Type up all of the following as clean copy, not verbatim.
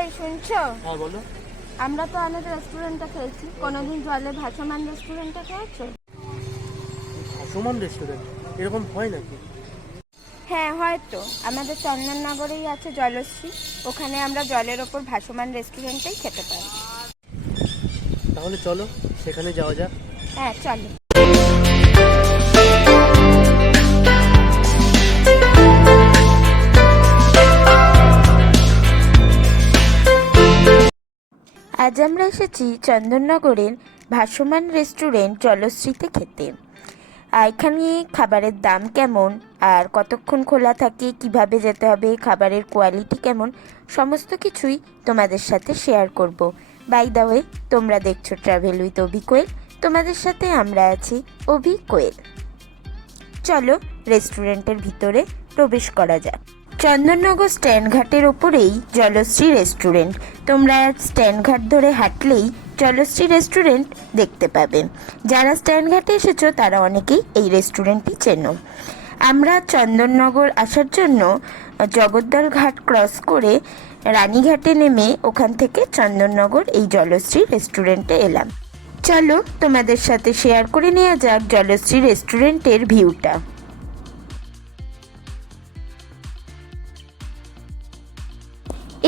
এই শুনছো? হ্যাঁ বলো। আমরা তো অনেক রেস্টুরেন্টে খেয়েছি, কোনোদিন জলে ভাসমান রেস্টুরেন্টে খেয়েছো? ভাসমান রেস্টুরেন্ট এরকম হয় নাকি? হ্যাঁ হয়তো, আমাদের চন্দননগরেই আছে জলশ্রী, ওখানে আমরা জলের ওপর ভাসমান রেস্টুরেন্টেই খেতে পারি। তাহলে চলো সেখানে যাওয়া যাক। হ্যাঁ চলো। আজ আমরা এসেছি চন্দননগরের ভাসমান রেস্টুরেন্ট জলশ্রীতে খেতে। এখানে খাবারের দাম কেমন, আর কতক্ষণ খোলা থাকে, কিভাবে যেতে হবে, খাবারের কোয়ালিটি কেমন, সমস্ত কিছুই তোমাদের সাথে শেয়ার করব। বাই দ্য ওয়ে, তোমরা দেখছো ট্রাভেল উইথ অভি কোয়েল, তোমাদের সাথে আমরা আছি অভি কোয়েল। চলো রেস্টুরেন্টের ভিতরে প্রবেশ করা যাক। চন্দননগর স্ট্যান্ডঘাটের ওপরেই জলশ্রী রেস্টুরেন্ট। তোমরা স্ট্যান্ডঘাট ধরে হাঁটলেই জলশ্রী রেস্টুরেন্ট দেখতে পাবে। যারা স্ট্যান্ডঘাটে এসেছো তারা অনেকেই এই রেস্টুরেন্টটি চেনো। আমরা চন্দননগর আসার জন্য জগদ্দল ঘাট ক্রস করে রানীঘাটে নেমে ওখান থেকে চন্দননগর এই জলশ্রী রেস্টুরেন্টে এলাম। চলো তোমাদের সাথে শেয়ার করে নেওয়া যাক জলশ্রী রেস্টুরেন্টের ভিউটা।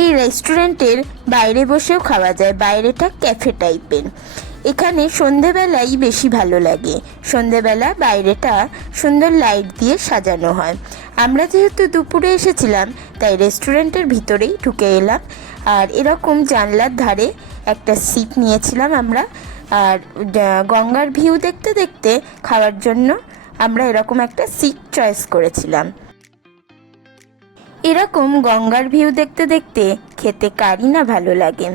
এই রেস্টুরেন্টের বাইরে বসেও খাওয়া যায়, বাইরেটা ক্যাফে টাইপের। এখানে সন্ধেবেলাই বেশি ভালো লাগে, সন্ধেবেলা বাইরেটা সুন্দর লাইট দিয়ে সাজানো হয়। আমরা যেহেতু দুপুরে এসেছিলাম তাই রেস্টুরেন্টের ভিতরেই ঢুকে এলাম, আর এরকম জানলার ধারে একটা সিট নিয়েছিলাম আমরা। আর গঙ্গার ভিউ দেখতে দেখতে খাওয়ার জন্য আমরা এরকম একটা সিট চয়েস করেছিলাম। এরকম গঙ্গার ভিউ দেখতে দেখতে খেতে কারই না ভালো লাগে।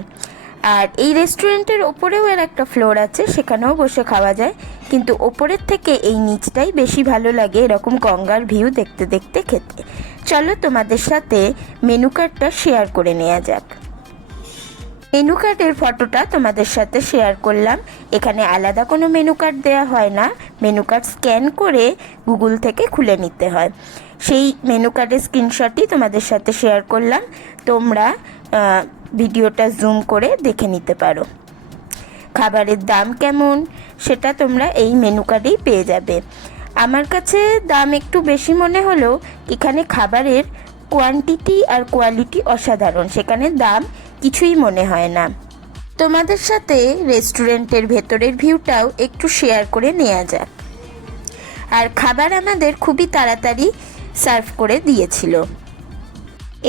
আর এই রেস্টুরেন্টের ওপরেও এর একটা ফ্লোর আছে, সেখানেও বসে খাওয়া যায়, কিন্তু ওপরের থেকে এই নিচটাই বেশি ভালো লাগে এরকম গঙ্গার ভিউ দেখতে দেখতে খেতে। চলো তোমাদের সাথে মেনু কার্ডটা শেয়ার করে নেওয়া যাক। মেনু কার্ডের ফটোটা তোমাদের সাথে শেয়ার করলাম। এখানে আলাদা কোনো মেনু কার্ড দেওয়া হয় না, মেনু কার্ড স্ক্যান করে গুগল থেকে খুলে নিতে হয়। সেই মেনু কার্ডের স্ক্রিনশটই তোমাদের সাথে শেয়ার করলাম, তোমরা ভিডিওটা জুম করে দেখে নিতে পারো। খাবারের দাম কেমন সেটা তোমরা এই মেনু কার্ডেই পেয়ে যাবে। আমার কাছে দাম একটু বেশি মনে হলেও এখানে খাবারের কোয়ান্টিটি আর কোয়ালিটি অসাধারণ, সেখানে দাম কিছুই মনে হয় না। তোমাদের সাথে রেস্টুরেন্টের ভেতরের ভিউটাও একটু শেয়ার করে নেওয়া যাক। আর খাবার আমাদের খুবই তাড়াতাড়ি সার্ভ করে দিয়েছিল।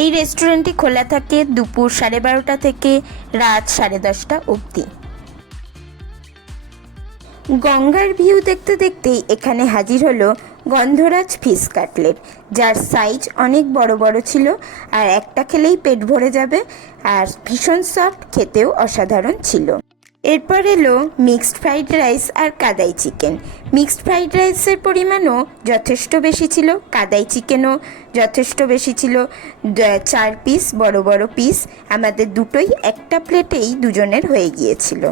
এই রেস্টুরেন্টটি খোলা থাকে দুপুর 12:30 থেকে রাত 10:30 অবধি। গঙ্গার ভিউ দেখতে দেখতেই এখানে হাজির হলো গন্ধরাজ ফিশ কাটলেট, যার সাইজ অনেক বড় বড় ছিল, আর একটা খেলেই পেট ভরে যাবে, আর ভীষণ সফট, খেতেও অসাধারণ ছিল। এরপর এলো মিক্সড ফ্রাইড রাইস আর কাদাই চিকেন। মিক্সড ফ্রাইড রাইসের পরিমাণও যথেষ্ট বেশি ছিল, কাদাই চিকেনও যথেষ্ট বেশি ছিল। 4 পিস বড় বড় পিস, আমাদের দুটোই একটা প্লেটেই দুজনের হয়ে গিয়েছিল,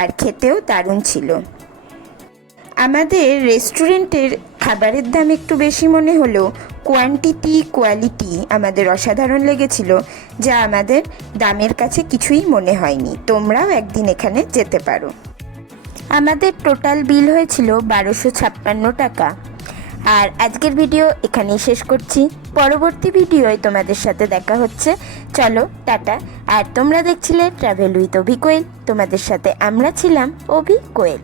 আর খেতেও দারুণ ছিল। আমাদের রেস্টুরেন্টের খাবারের দাম একটু বেশি মনে হলো, কোয়ান্টিটি কোয়ালিটি আমাদের অসাধারণ লেগেছিল, যা আমাদের দামের কাছে কিছুই মনে হয়নি। তোমরাও একদিন এখানে যেতে পারো। আমাদের টোটাল বিল হয়েছিল 1256 টাকা। আর আজকের ভিডিও এখানেই শেষ করছি, পরবর্তী ভিডিওয় তোমাদের সাথে দেখা হচ্ছে। চলো টাটা। আর তোমরা দেখছিলে ট্রাভেল উইথ অভি কোয়েল, তোমাদের সাথে আমরা ছিলাম অভি কোয়েল।